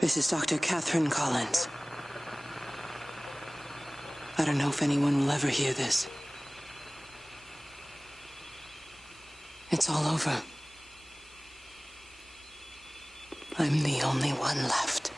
This is Dr. Catherine Collins. I don't know if anyone will ever hear this. It's all over. I'm the only one left.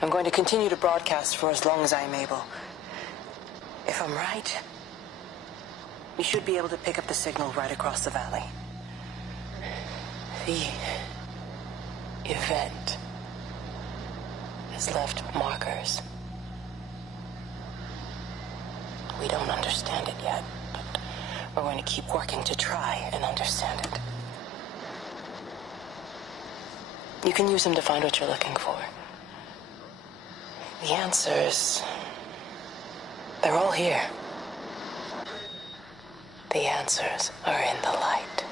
I'm going to continue to broadcast for as long as I'm able. If I'm right, you should be able to pick up the signal right across the valley. The event has left markers. We don't understand it yet, but we're going to keep working to try and understand it. You can use them to find what you're looking for. The answers, they're all here. The answers are in the light.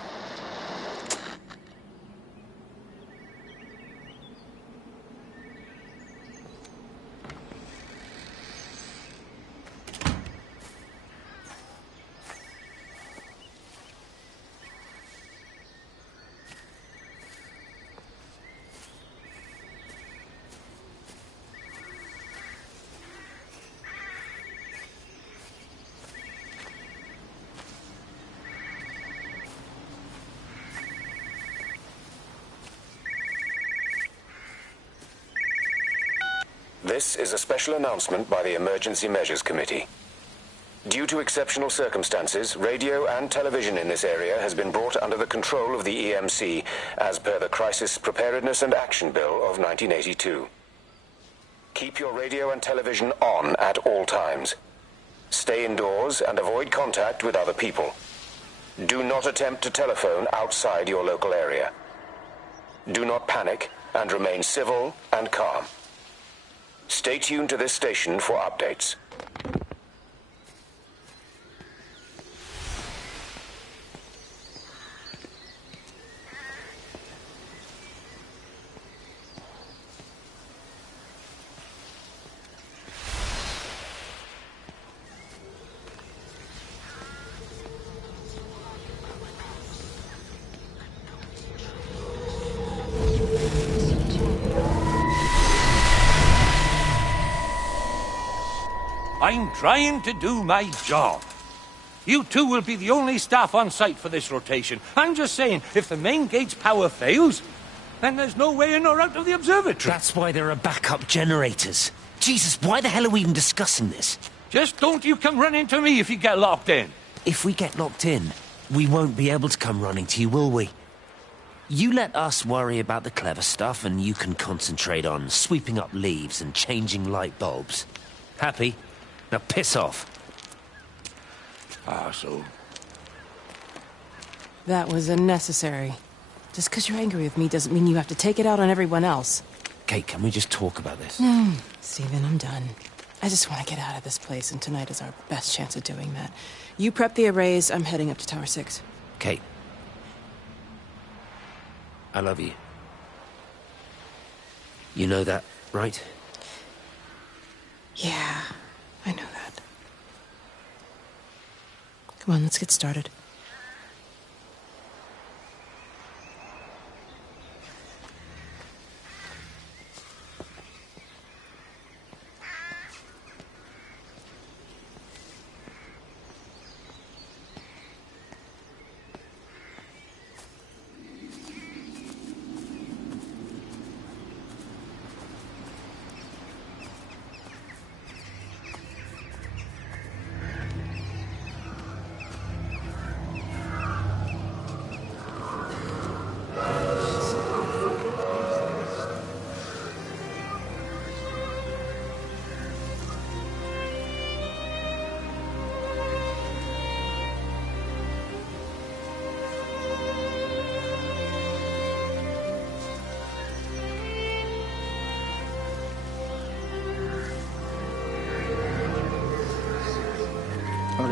This is a special announcement by the Emergency Measures Committee. Due to exceptional circumstances, radio and television in this area has been brought under the control of the EMC as per the Crisis Preparedness and Action Bill of 1982. Keep your radio and television on at all times. Stay indoors and avoid contact with other people. Do not attempt to telephone outside your local area. Do not panic and remain civil and calm. Stay tuned to this station for updates. I'm trying to do my job. You two will be the only staff on site for this rotation. I'm just saying, if the main gate's power fails, then there's no way in or out of the observatory. That's why there are backup generators. Jesus, why the hell are we even discussing this? Just don't you come running to me if you get locked in. If we get locked in, we won't be able to come running to you, will we? You let us worry about the clever stuff, and you can concentrate on sweeping up leaves and changing light bulbs. Happy? Now piss off. So... That was unnecessary. Just because you're angry with me doesn't mean you have to take it out on everyone else. Kate, can we just talk about this? No, Stephen, I'm done. I just want to get out of this place, and tonight is our best chance of doing that. You prep the arrays, I'm heading up to Tower 6. Kate. I love you. You know that, right? Yeah, I know that. Come on, let's get started.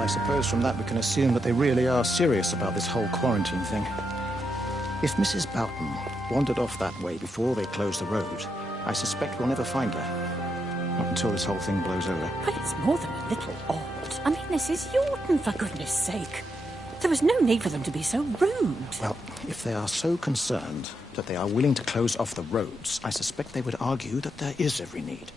I suppose from that we can assume that they really are serious about this whole quarantine thing. If Mrs. Boughton wandered off that way before they closed the road, I suspect we'll never find her. Not until this whole thing blows over. But it's more than a little odd. I mean, this is Yorton, for goodness sake. There was no need for them to be so rude. Well, if they are so concerned that they are willing to close off the roads, I suspect they would argue that there is every need.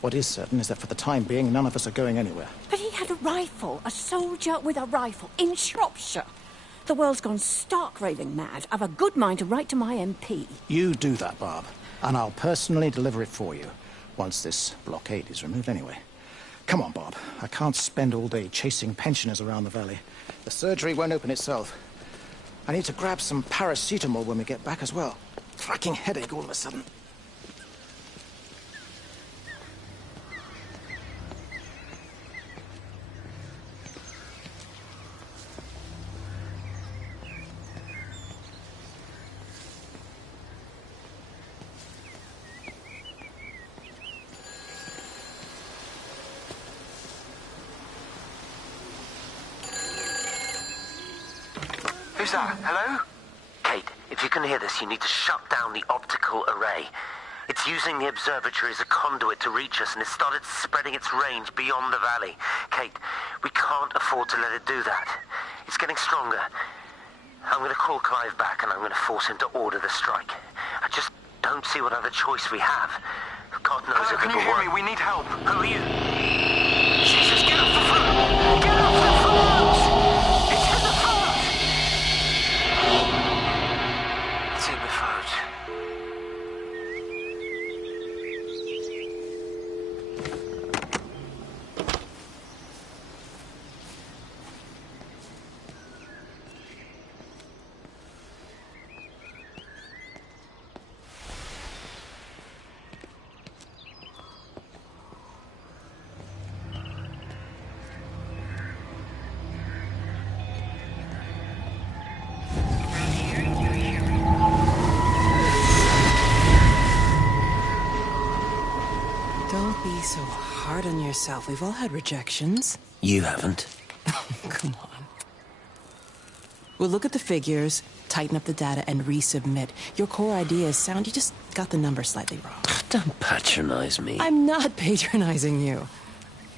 What is certain is that for the time being, none of us are going anywhere. But he had a rifle, a soldier with a rifle, in Shropshire. The world's gone stark raving mad. I've a good mind to write to my MP. You do that, Barb, and I'll personally deliver it for you, once this blockade is removed anyway. Come on, Bob. I can't spend all day chasing pensioners around the valley. The surgery won't open itself. I need to grab some paracetamol when we get back as well. Cracking headache all of a sudden. Who's that? Hello? Kate, if you can hear this, you need to shut down the optical array. It's using the observatory as a conduit to reach us, and it's started spreading its range beyond the valley. Kate, we can't afford to let it do that. It's getting stronger. I'm going to call Clive back, and I'm going to force him to order the strike. I just don't see what other choice we have. God knows Hello, if can it'll you hear work. me? We need help. Who are you? Jesus, get off the phone! Get off the phone! It's in the phone! It's in the phone. Don't be so hard on yourself. We've all had rejections. You haven't. Come on. We'll look at the figures, tighten up the data, and resubmit. Your core idea is sound. You just got the number slightly wrong. Don't patronize me. I'm not patronizing you.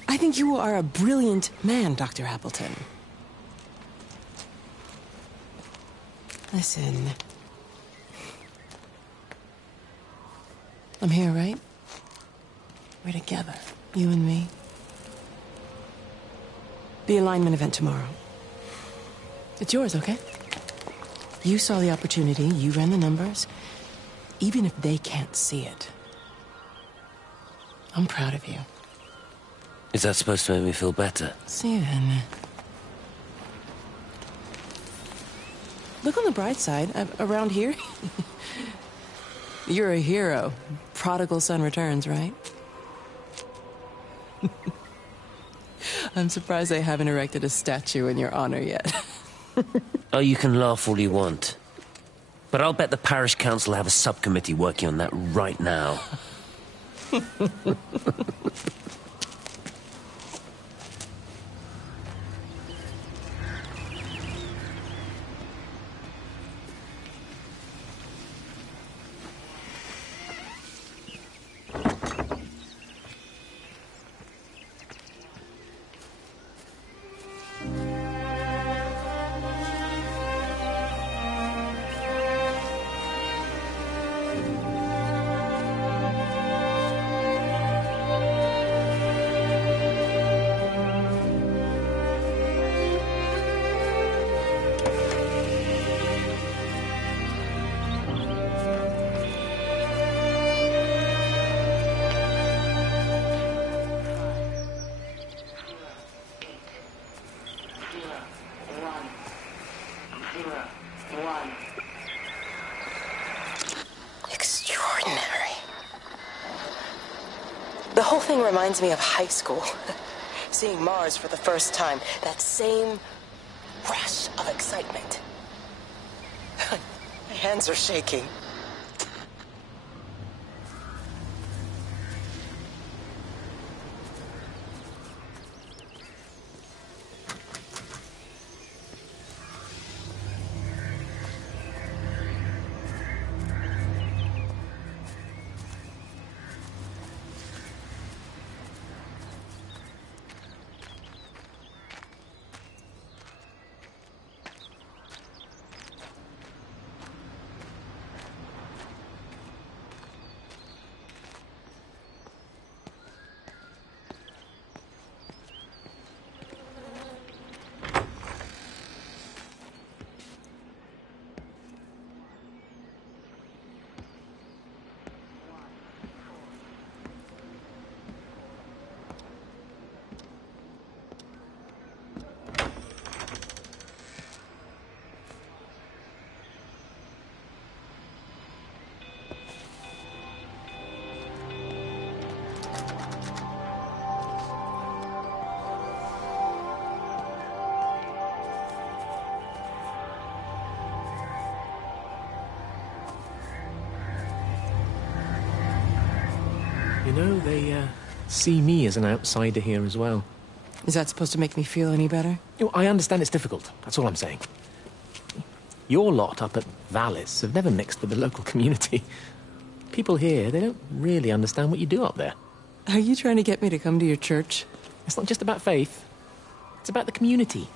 I think you are a brilliant man, Dr. Appleton. Listen. I'm here, right? We're together, you and me. The alignment event tomorrow. It's yours, okay? You saw the opportunity, you ran the numbers. Even if they can't see it, I'm proud of you. Is that supposed to make me feel better? Steven. Look on the bright side. Around here, you're a hero. Prodigal son returns, right? I'm surprised they haven't erected a statue in your honor yet. Oh, you can laugh all you want. But I'll bet the parish council have a subcommittee working on that right now. Extraordinary. The whole thing reminds me of high school. Seeing Mars for the first time. That same rush of excitement. My hands are shaking. You know, they see me as an outsider here as well. Is that supposed to make me feel any better? You know, I understand it's difficult. That's all I'm saying. Your lot up at Vallis have never mixed with the local community. People here, they don't really understand what you do up there. Are you trying to get me to come to your church? It's not just about faith. It's about the community.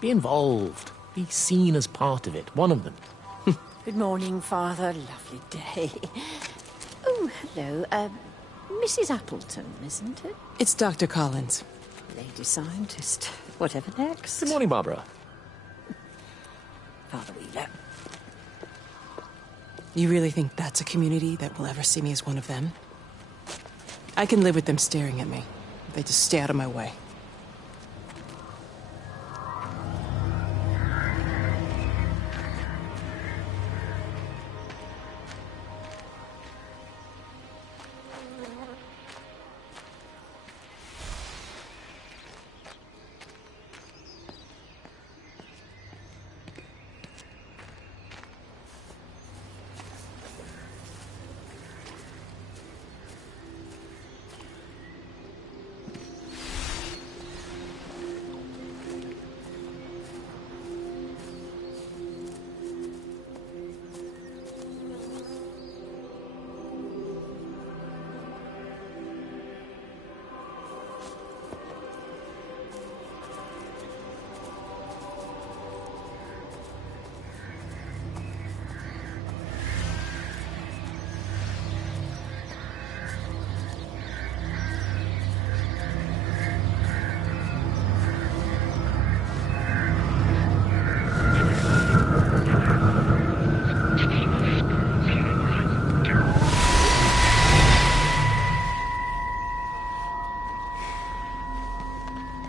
Be involved. Be seen as part of it. One of them. Good morning, Father. Lovely day. Oh, hello. Mrs. Appleton, isn't it? It's Dr. Collins. Lady scientist. Whatever next. Good morning, Barbara. Father Wheeler. You really think that's a community that will ever see me as one of them? I can live with them staring at me. They just stay out of my way.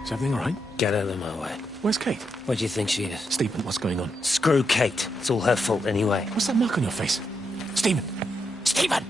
Is everything all right? Get out of my way. Where's Kate? Where do you think she is? Stephen, what's going on? Screw Kate. It's all her fault anyway. What's that mark on your face? Stephen! Stephen!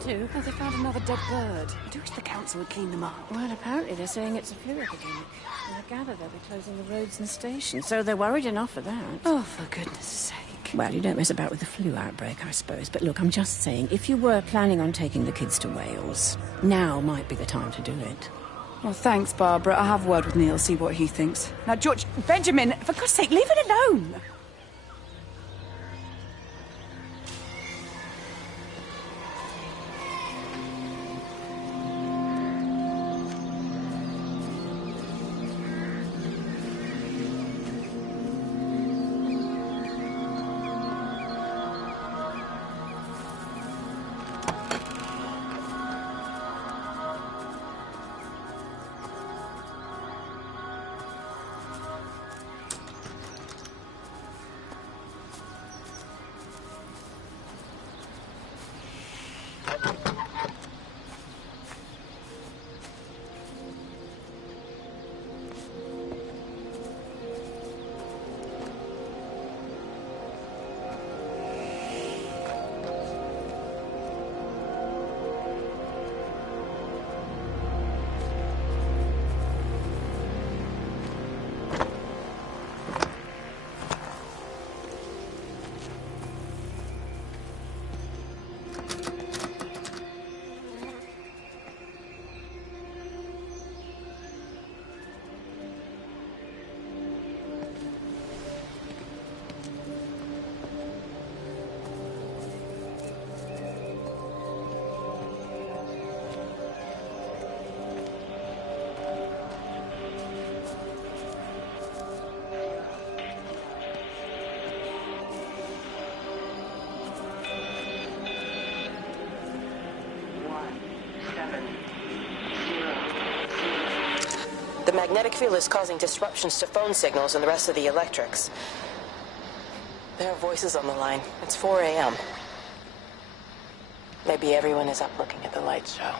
To? Oh, they found another dead bird. I do wish the council would clean them up. Well, apparently they're saying it's a flu epidemic. And I gather they'll be closing the roads and stations, so they're worried enough for that. Oh, for goodness sake. Well, you don't mess about with the flu outbreak, I suppose. But look, I'm just saying, if you were planning on taking the kids to Wales, now might be the time to do it. Well, thanks, Barbara. I'll have a word with Neil, see what he thinks. Now, George, Benjamin, for God's sake, leave it alone! The magnetic field is causing disruptions to phone signals and the rest of the electrics. There are voices on the line. It's 4 a.m. Maybe everyone is up looking at the light show.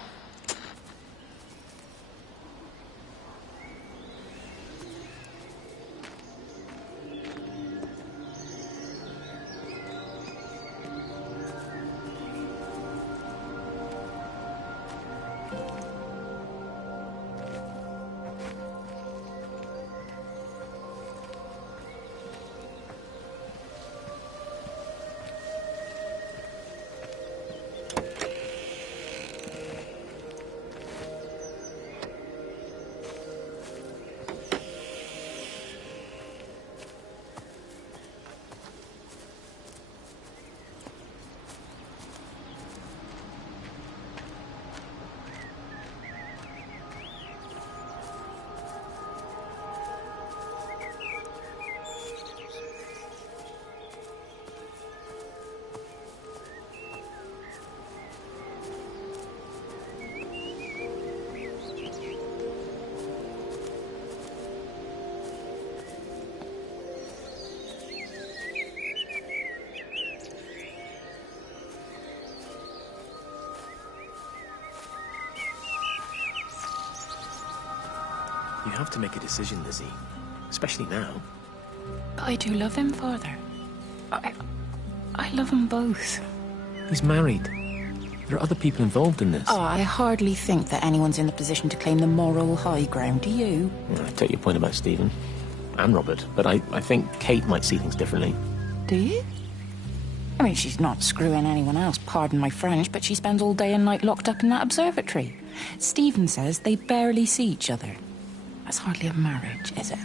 You have to make a decision, Lizzie. Especially now. But I do love him, Father. I love them both. He's married. There are other people involved in this. Oh, I hardly think that anyone's in the position to claim the moral high ground, do you? I take your point about Stephen. And Robert. But I think Kate might see things differently. Do you? I mean, she's not screwing anyone else, pardon my French, but she spends all day and night locked up in that observatory. Stephen says they barely see each other. That's hardly a marriage, is it?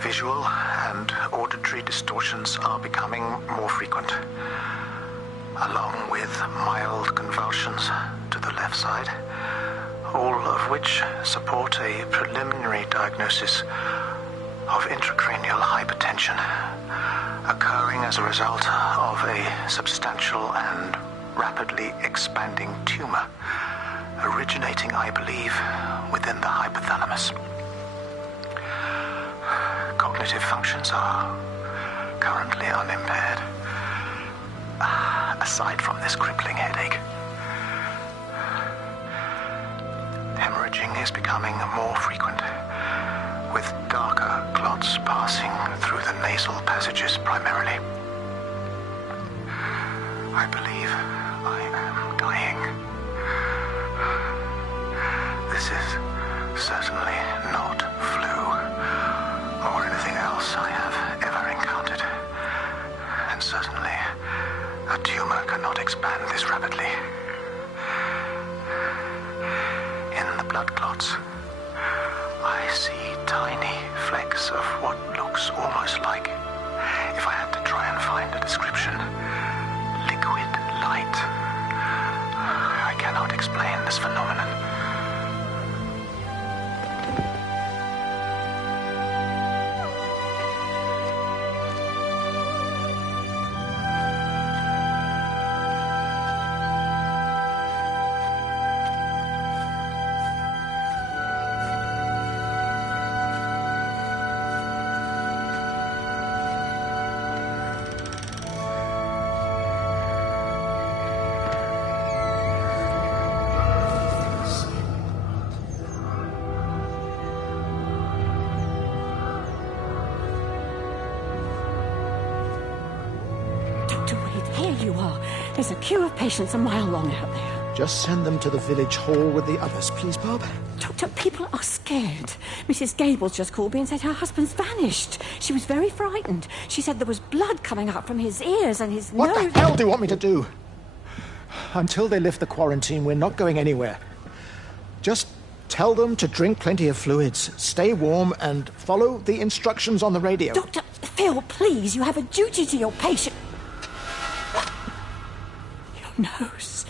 Visual and auditory distortions are becoming more frequent, along with mild convulsions to the left side, all of which support a preliminary diagnosis of intracranial hypertension, occurring as a result of a substantial and rapidly expanding tumor, originating, I believe, within the hypothalamus. Cognitive functions are currently unimpaired, aside from this crippling headache. Hemorrhaging is becoming more frequent, with darker clots passing through the nasal passages primarily. I believe I am dying. This is certainly not flu or anything else I have ever encountered. And certainly, a tumor cannot expand this rapidly. almost like, if I had to try and find a description, liquid light. I cannot explain this phenomenon. There's a queue of patients a mile long out there. Just send them to the village hall with the others, please, Bob. Doctor, people are scared. Mrs. Gables just called me and said her husband's vanished. She was very frightened. She said there was blood coming out from his ears and his nose. What the hell do you want me to do? Until they lift the quarantine, we're not going anywhere. Just tell them to drink plenty of fluids, stay warm, and follow the instructions on the radio. Dr. Phil, please, you have a duty to your patient. Nose.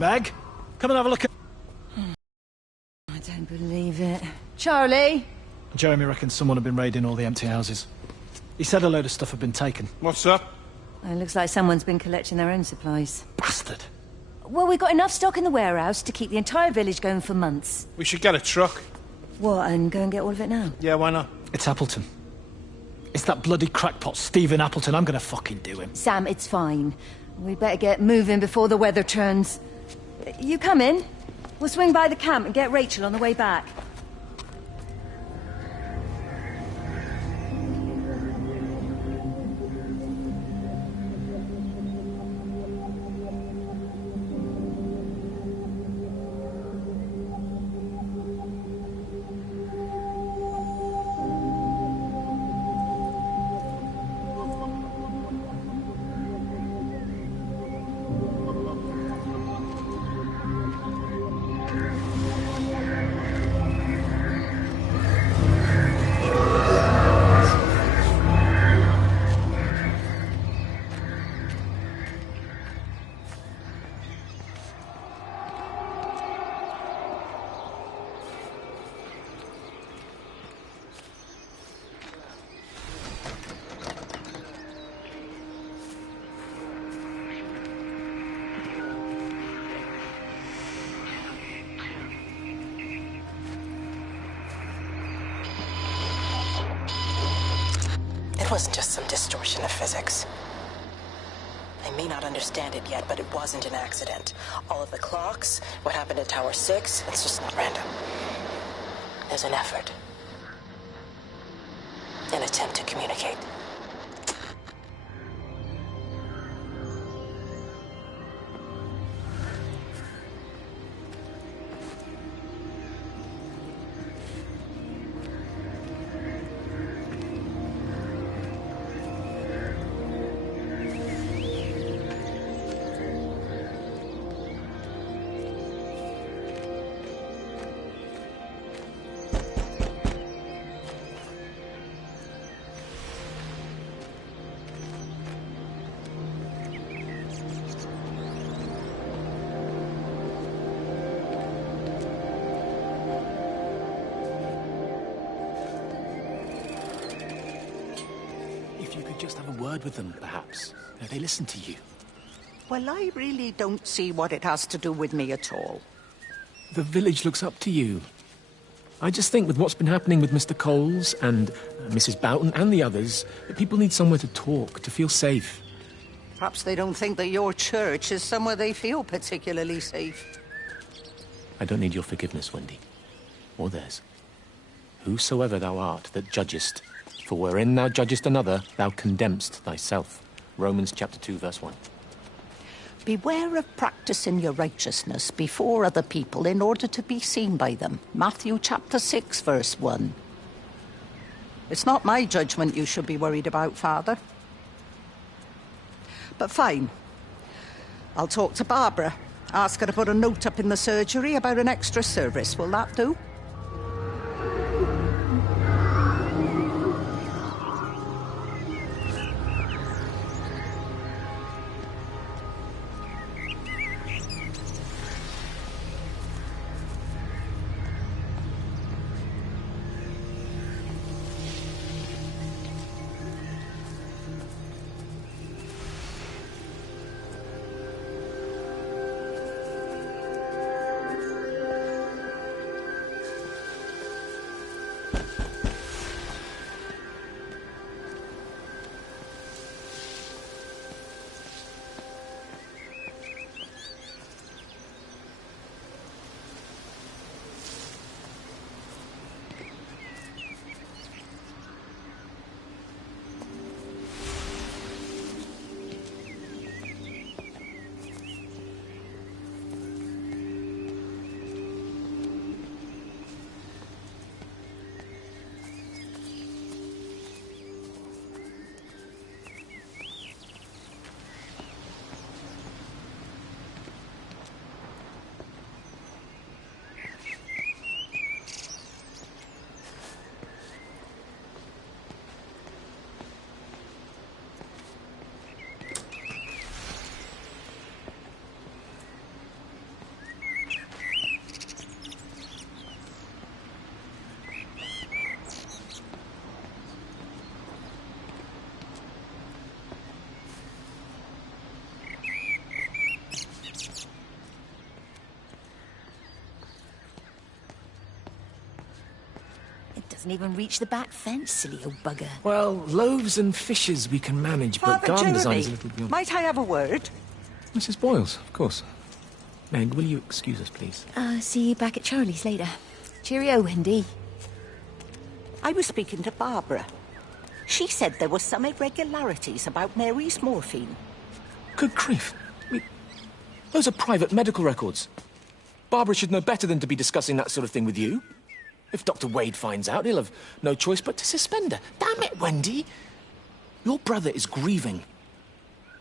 Meg, come and have a look at... I don't believe it. Charlie? Jeremy reckons someone had been raiding all the empty houses. He said a load of stuff had been taken. What's up? It looks like someone's been collecting their own supplies. Bastard. Well, we've got enough stock in the warehouse to keep the entire village going for months. We should get a truck. What, and go and get all of it now? Yeah, why not? It's Appleton. It's that bloody crackpot Stephen Appleton. I'm gonna fucking do him. Sam, it's fine. We better get moving before the weather turns. You come in. We'll swing by the camp and get Rachel on the way back. It wasn't just some distortion of physics. I may not understand it yet, but it wasn't an accident. All of the clocks, what happened at Tower 6, it's just not random. There's an effort. An attempt to communicate. Just have a word with them, perhaps. They listen to you. Well, I really don't see what it has to do with me at all. The village looks up to you. I just think with what's been happening with Mr. Coles and Mrs. Boughton and the others, that people need somewhere to talk, to feel safe. Perhaps they don't think that your church is somewhere they feel particularly safe. I don't need your forgiveness, Wendy. Or theirs. Whosoever thou art that judgest, for wherein thou judgest another, thou condemnest thyself. Romans chapter 2, verse 1. Beware of practicing your righteousness before other people in order to be seen by them. Matthew chapter 6, verse 1. It's not my judgment you should be worried about, Father. But fine. I'll talk to Barbara. Ask her to put a note up in the surgery about an extra service. Will that do? Doesn't even reach the back fence, silly old bugger. Well, loaves and fishes we can manage, but Father garden design Jeremy, is a little beyond... might I have a word? Mrs. Boyles, of course. Meg, will you excuse us, please? See you back at Charlie's later. Cheerio, Wendy. I was speaking to Barbara. She said there were some irregularities about Mary's morphine. Good grief. Those are private medical records. Barbara should know better than to be discussing that sort of thing with you. If Dr. Wade finds out, he'll have no choice but to suspend her. Damn it, Wendy! Your brother is grieving.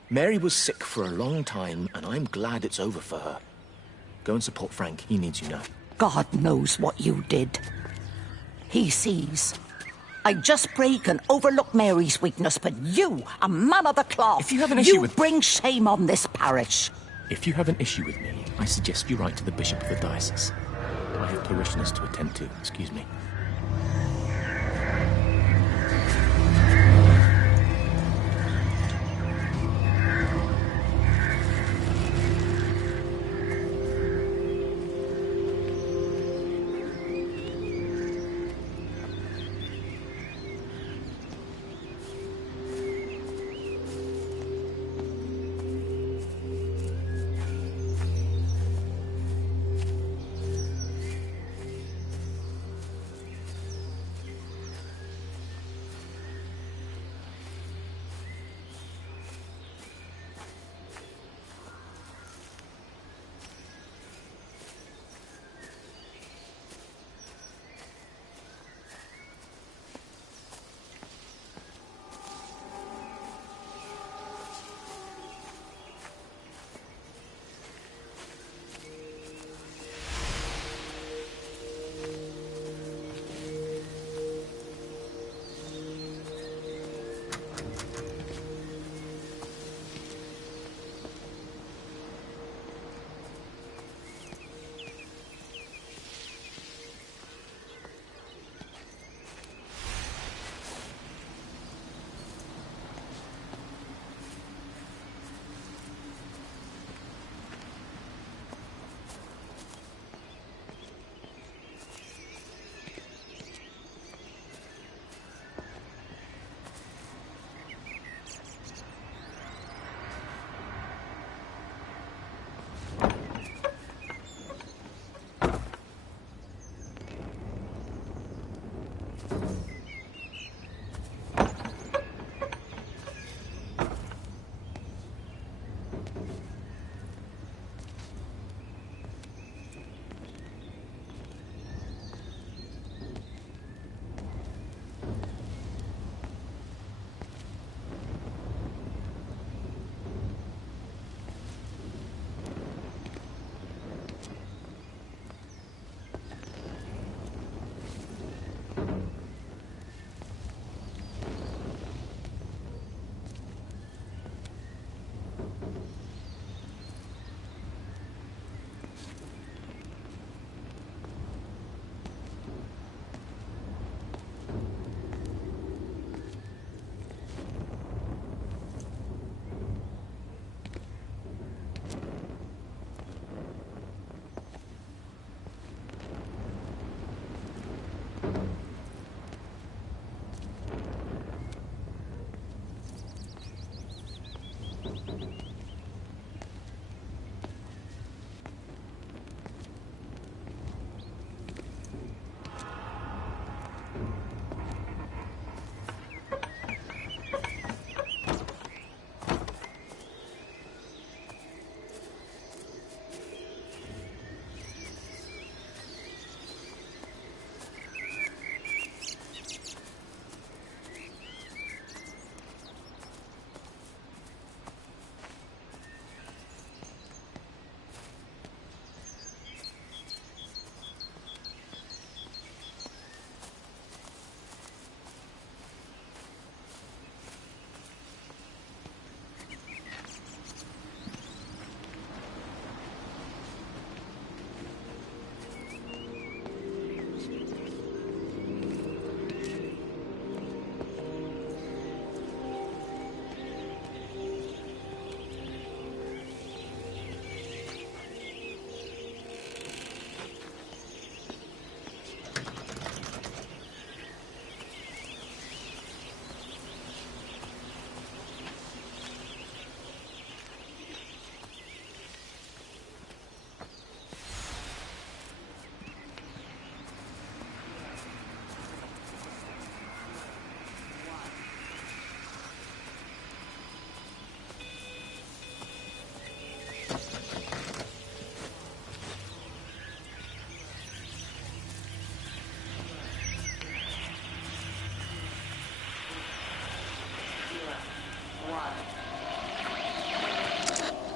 Mary was sick for a long time, and I'm glad it's over for her. Go and support Frank. He needs you now. God knows what you did. He sees. I just break and overlook Mary's weakness, but you, a man of the cloth, if you have an issue with... bring shame on this parish. If you have an issue with me, I suggest you write to the Bishop of the Diocese. I have parishioners to attend to. Excuse me.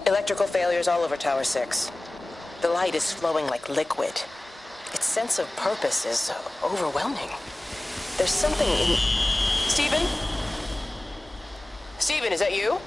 Electrical failures all over Tower 6. The light is flowing like liquid. Its sense of purpose is overwhelming. There's something in... Stephen? Stephen, is that you?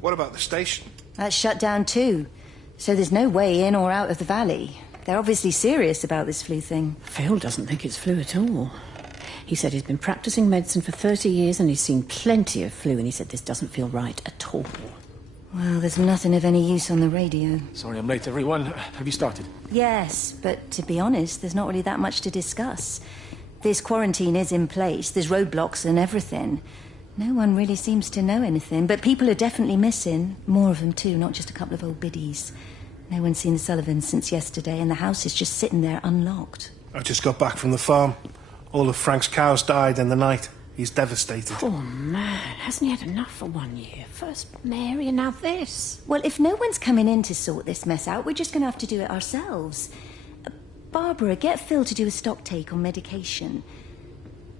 What about the station? That's shut down too. So there's no way in or out of the valley. They're obviously serious about this flu thing. Phil doesn't think it's flu at all. He said he's been practicing medicine for 30 years and he's seen plenty of flu, and he said this doesn't feel right at all. Well, there's nothing of any use on the radio. Sorry I'm late, everyone. Have you started? Yes, but to be honest, there's not really that much to discuss. This quarantine is in place, there's roadblocks and everything. No one really seems to know anything, but people are definitely missing. More of them too, not just a couple of old biddies. No one's seen the Sullivans since yesterday, and the house is just sitting there unlocked. I just got back from the farm. All of Frank's cows died in the night. He's devastated. Poor man. Hasn't he had enough for 1 year? First Mary and now this. Well, if no one's coming in to sort this mess out, we're just going to have to do it ourselves. Barbara, get Phil to do a stock take on medication.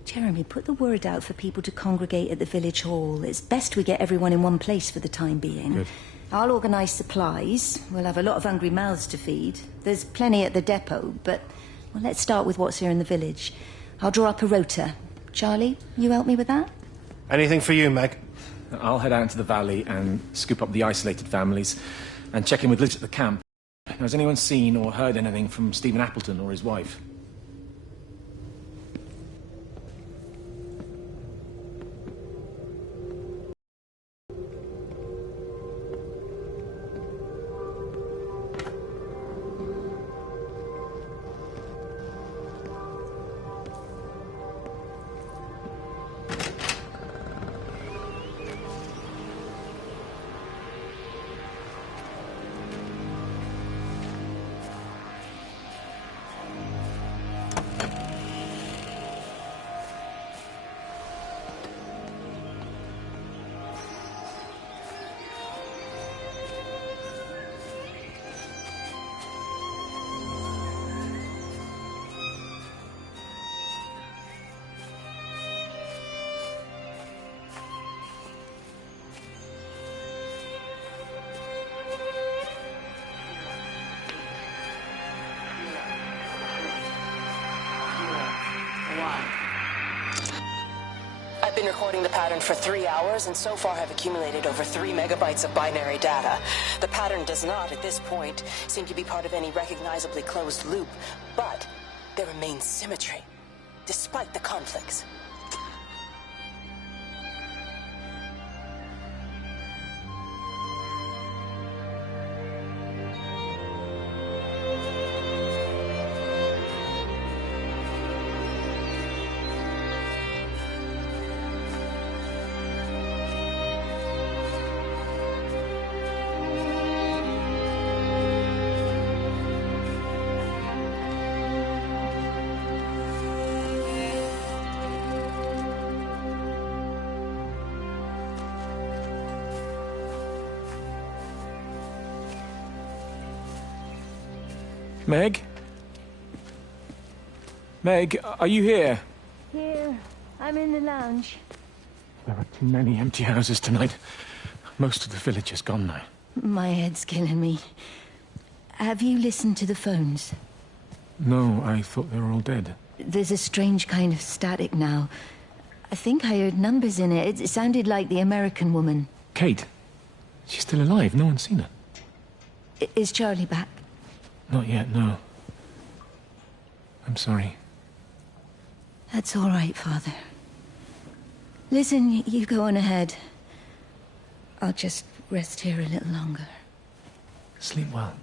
Jeremy, put the word out for people to congregate at the village hall. It's best we get everyone in one place for the time being. Good. I'll organise supplies. We'll have a lot of hungry mouths to feed. There's plenty at the depot, but well, let's start with what's here in the village. I'll draw up a rota. Charlie, you help me with that? Anything for you, Meg? I'll head out into the valley and scoop up the isolated families and check in with Liz at the camp. Has anyone seen or heard anything from Stephen Appleton or his wife? I've been recording the pattern for 3 hours, and so far have accumulated over 3 megabytes of binary data. The pattern does not, at this point, seem to be part of any recognizably closed loop, but there remains symmetry, despite the conflicts. Meg? Meg, are you here? Here. I'm in the lounge. There are too many empty houses tonight. Most of the village is gone now. My head's killing me. Have you listened to the phones? No, I thought they were all dead. There's a strange kind of static now. I think I heard numbers in it. It sounded like the American woman. Kate? She's still alive. No one's seen her. Is Charlie back? Not yet, no. I'm sorry. That's all right, Father. Listen, you go on ahead. I'll just rest here a little longer. Sleep well.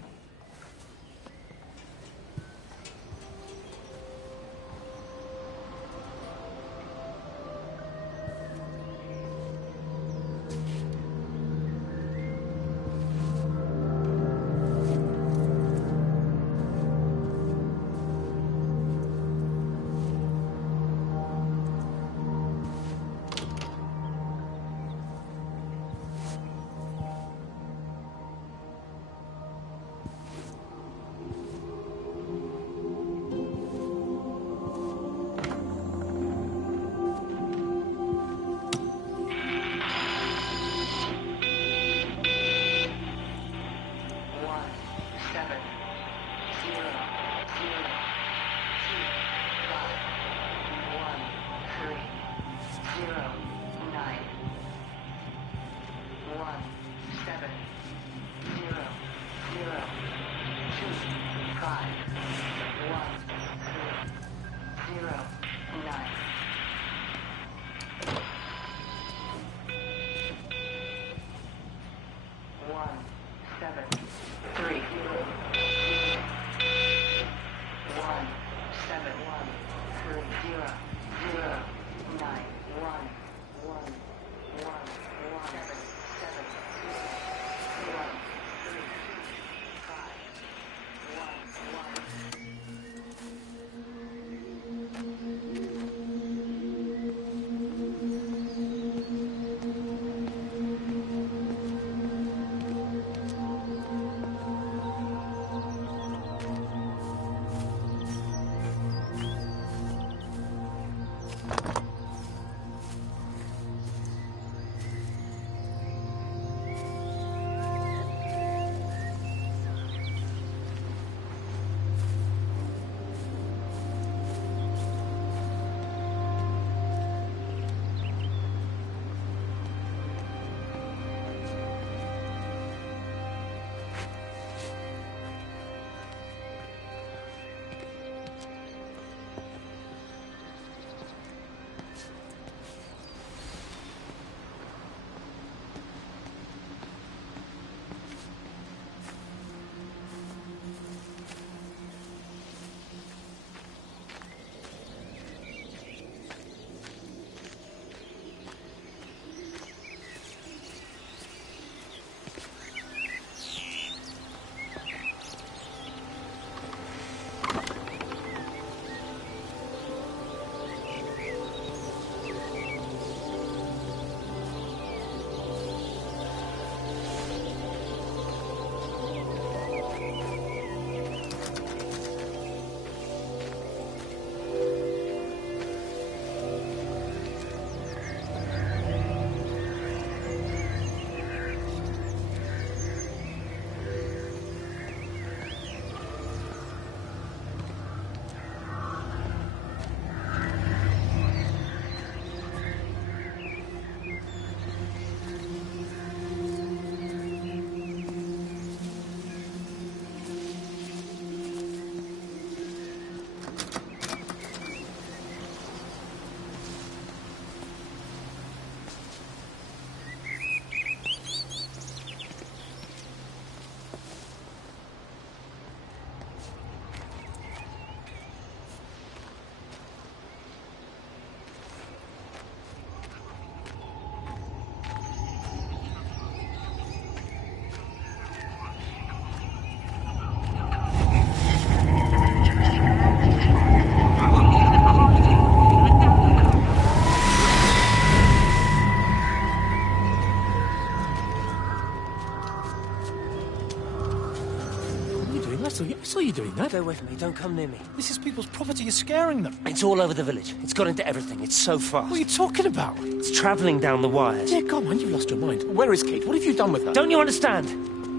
I saw you doing that. Go with me. Don't come near me. This is people's property. You're scaring them. It's all over the village. It's got into everything. It's so fast. What are you talking about? It's travelling down the wires. Yeah, come on, you've lost your mind. Where is Kate? What have you done with her? Don't you understand?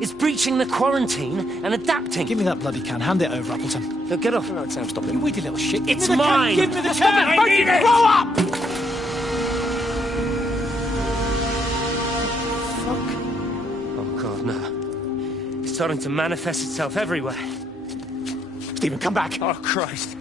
It's breaching the quarantine and adapting. Give me that bloody can. Hand it over, Appleton. No, get off. No, Sam, stop it. You weedy little shit. It's mine. Give me the Stop can. it. I need it. Grow up! Oh, God, no. It's starting to manifest itself everywhere. Stephen, come back. Oh, Christ.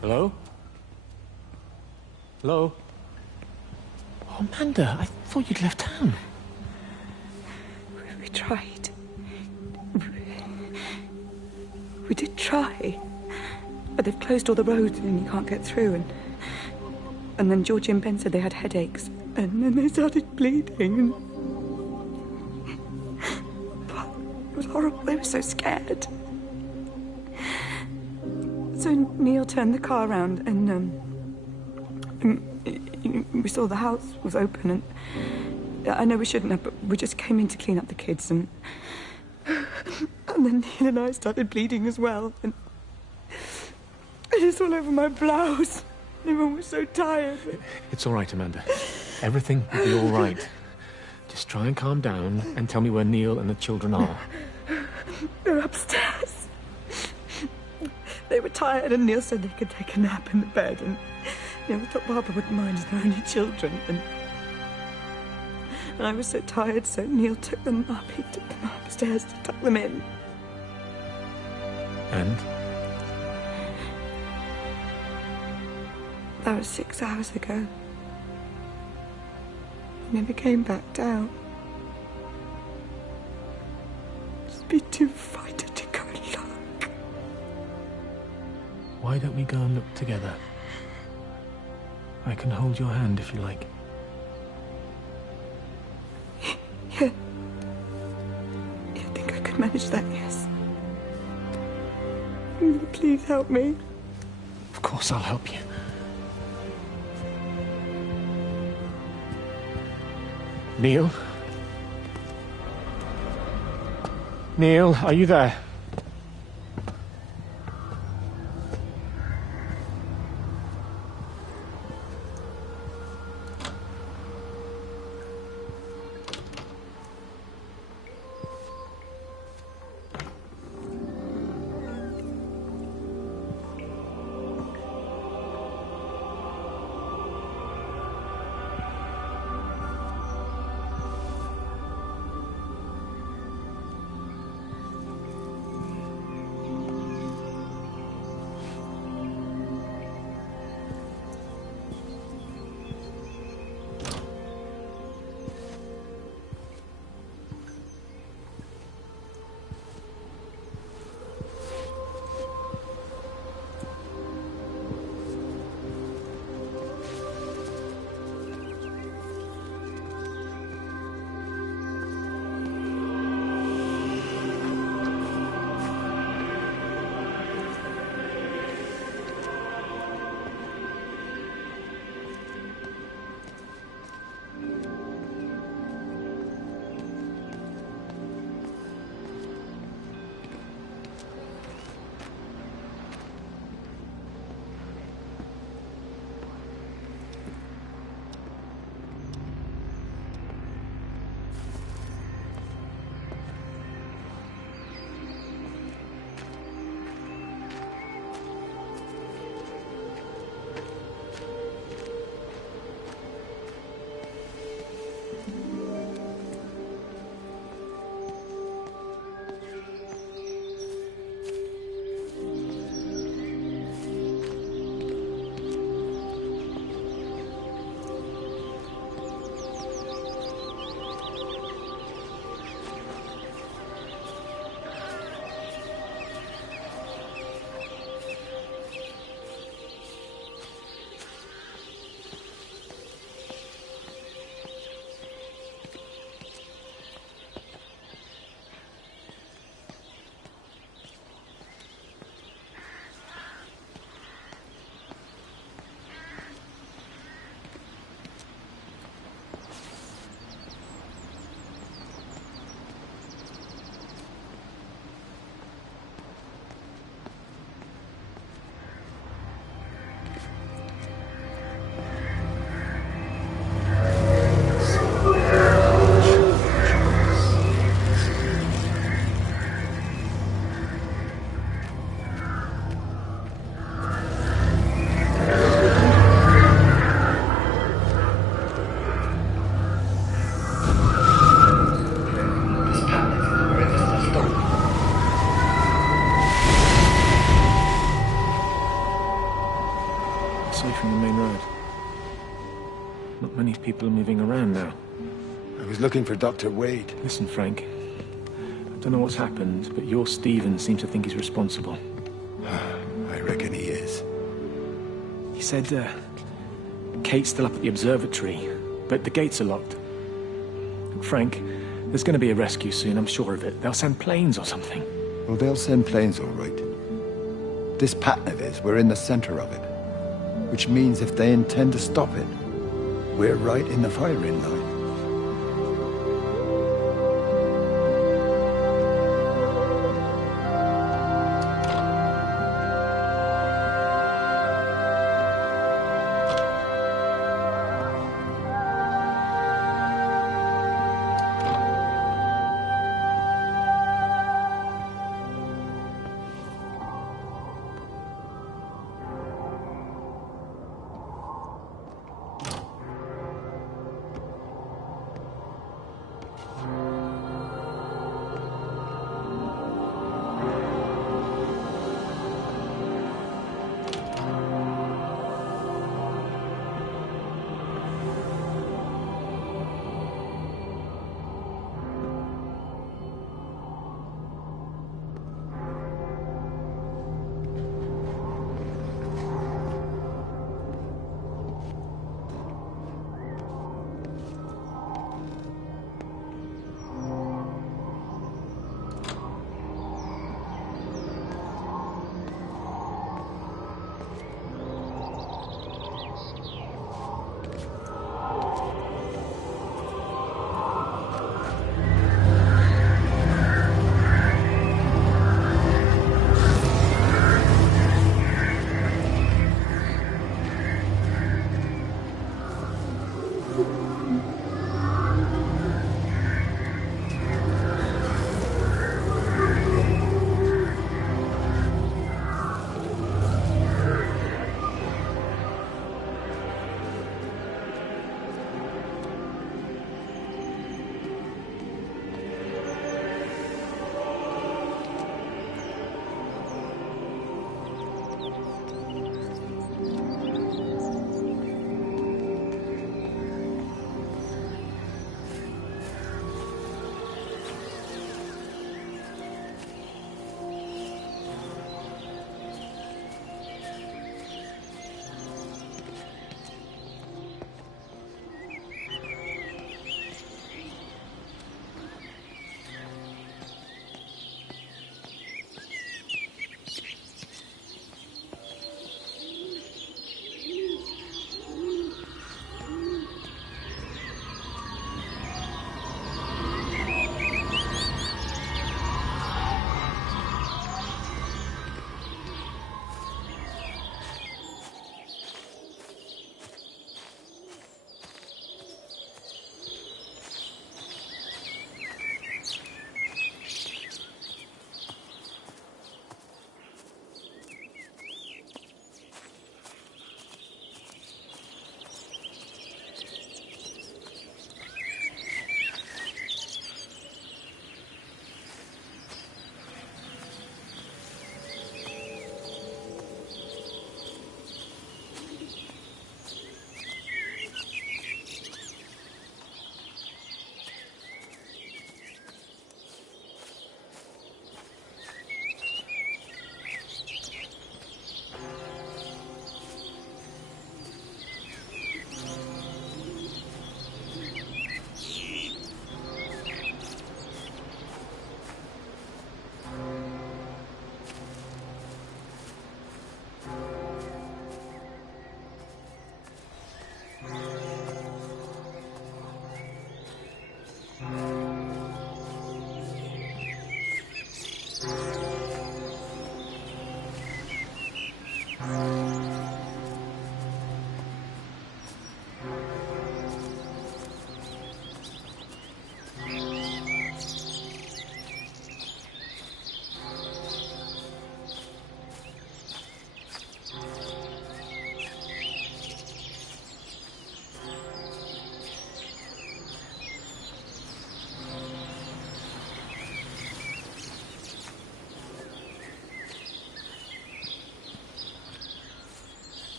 Hello? Hello? Oh, Amanda, I thought you'd left town. We tried. We did try. But they've closed all the roads and you can't get through. And then Georgie and Ben said they had headaches. And then they started bleeding. It was horrible. They were so scared. So Neil turned the car around and we saw the house was open and I know we shouldn't have, but we just came in to clean up the kids and then Neil and I started bleeding as well and it was all over my blouse. Everyone was so tired. It's all right, Amanda. Everything will be all right. Just try and calm down and tell me where Neil and the children are. They're upstairs. They were tired and Neil said they could take a nap in the bed and we thought Barbara wouldn't mind as they're only children and I was so tired so Neil took them up. He took them upstairs to tuck them in. And? That was 6 hours ago. He never came back down. Just be too frightened to go and look. Why don't we go and look together? I can hold your hand if you like. Yeah. I think I could manage that, yes. Please help me. Of course I'll help you. Neil? Neil, are you there? from the main road. Not many people are moving around now. I was looking for Dr. Wade. Listen, Frank. I don't know what's happened, but your Stephen seems to think he's responsible. I reckon he is. He said, Kate's still up at the observatory, but the gates are locked. Frank, there's going to be a rescue soon, I'm sure of it. They'll send planes or something. Well, they'll send planes, all right. This pattern of his, we're in the center of it. Which means if they intend to stop it, we're right in the firing line.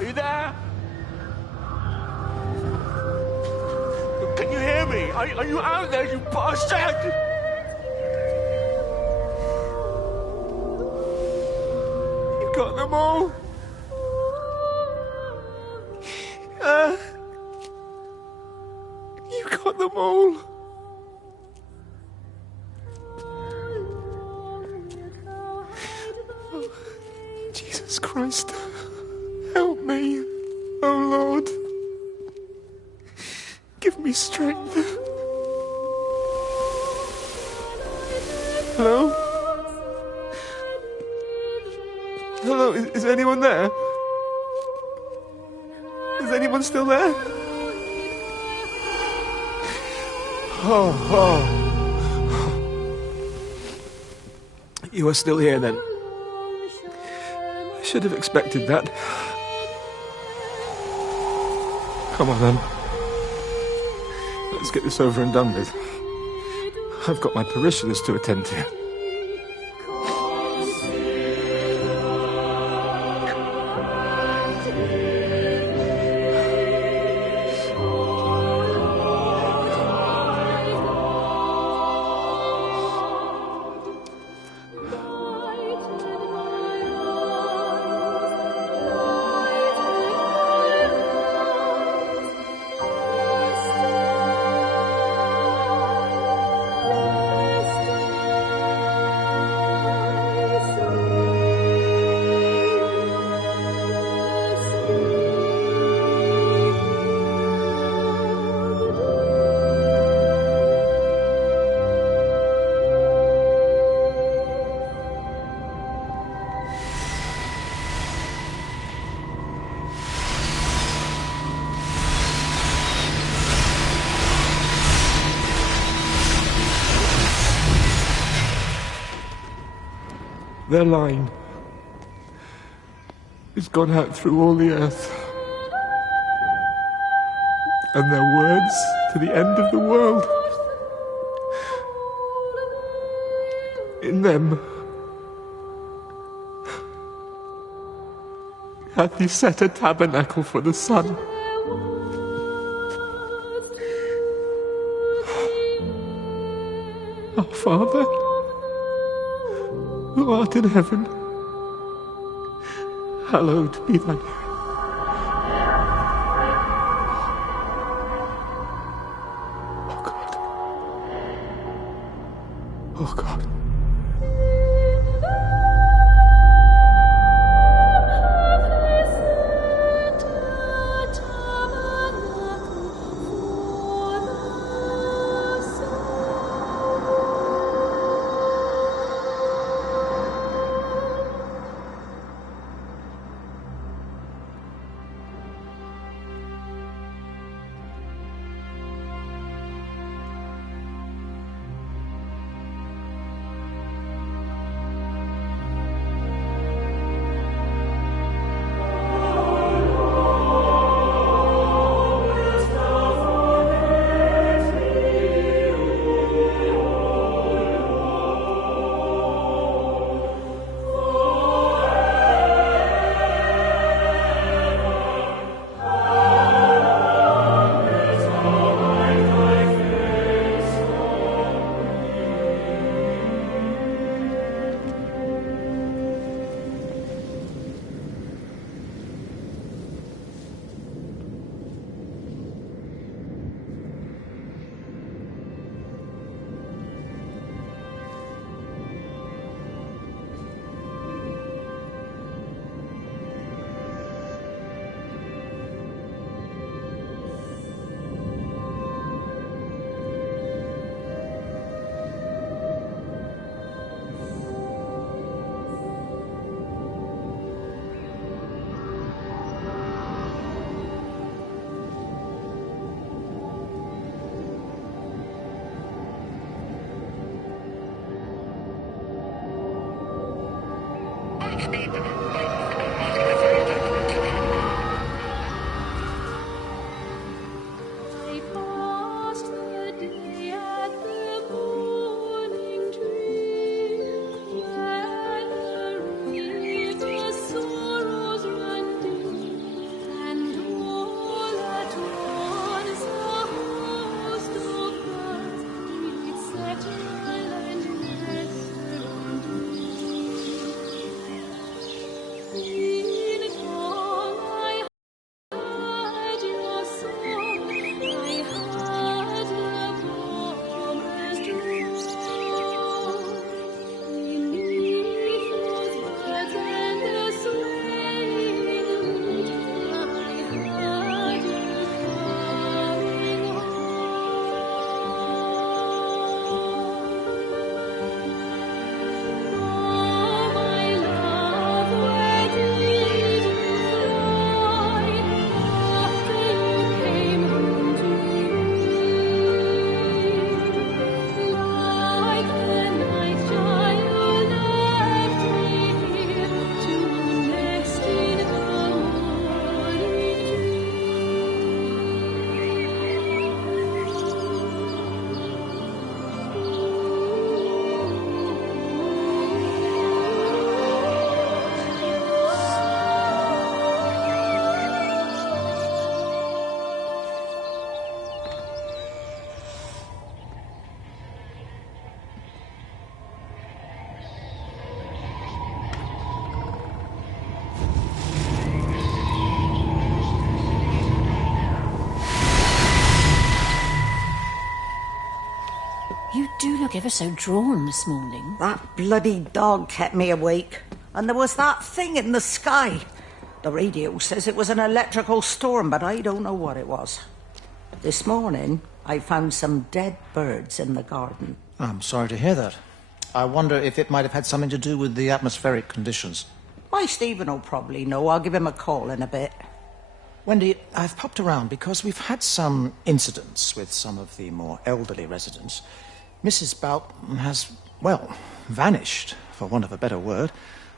Are you there? Can you hear me? Are you out there, you bastard? You got them all? You got them all? Oh, Jesus Christ. Help me, oh Lord. Give me strength. Hello? Hello, is anyone there? Is anyone still there? Oh. You are still here then? I should have expected that. Come on then. Let's get this over and done with. I've got my parishioners to attend to. Their line has gone out through all the earth, and their words to the end of the world. In them hath he set a tabernacle for the sun. Our Father, who art in heaven, hallowed be thy name. Oh God. Oh God. look ever so drawn this morning. That bloody dog kept me awake. And there was that thing in the sky. The radio says it was an electrical storm, but I don't know what it was. This morning, I found some dead birds in the garden. I'm sorry to hear that. I wonder if it might have had something to do with the atmospheric conditions. My Stephen will probably know. I'll give him a call in a bit. Wendy, I've popped around because we've had some incidents with some of the more elderly residents. Mrs. Bout has, well, vanished, for want of a better word.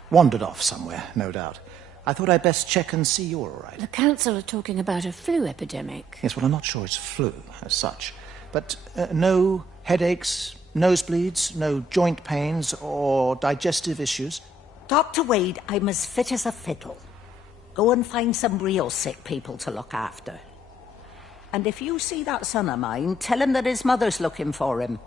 Wandered off somewhere, no doubt. I thought I'd best check and see you're all right. The council are talking about a flu epidemic. Yes, well, I'm not sure it's flu as such. But no headaches, nosebleeds, no joint pains or digestive issues? Dr. Wade, I'm as fit as a fiddle. Go and find some real sick people to look after. And if you see that son of mine, tell him that his mother's looking for him.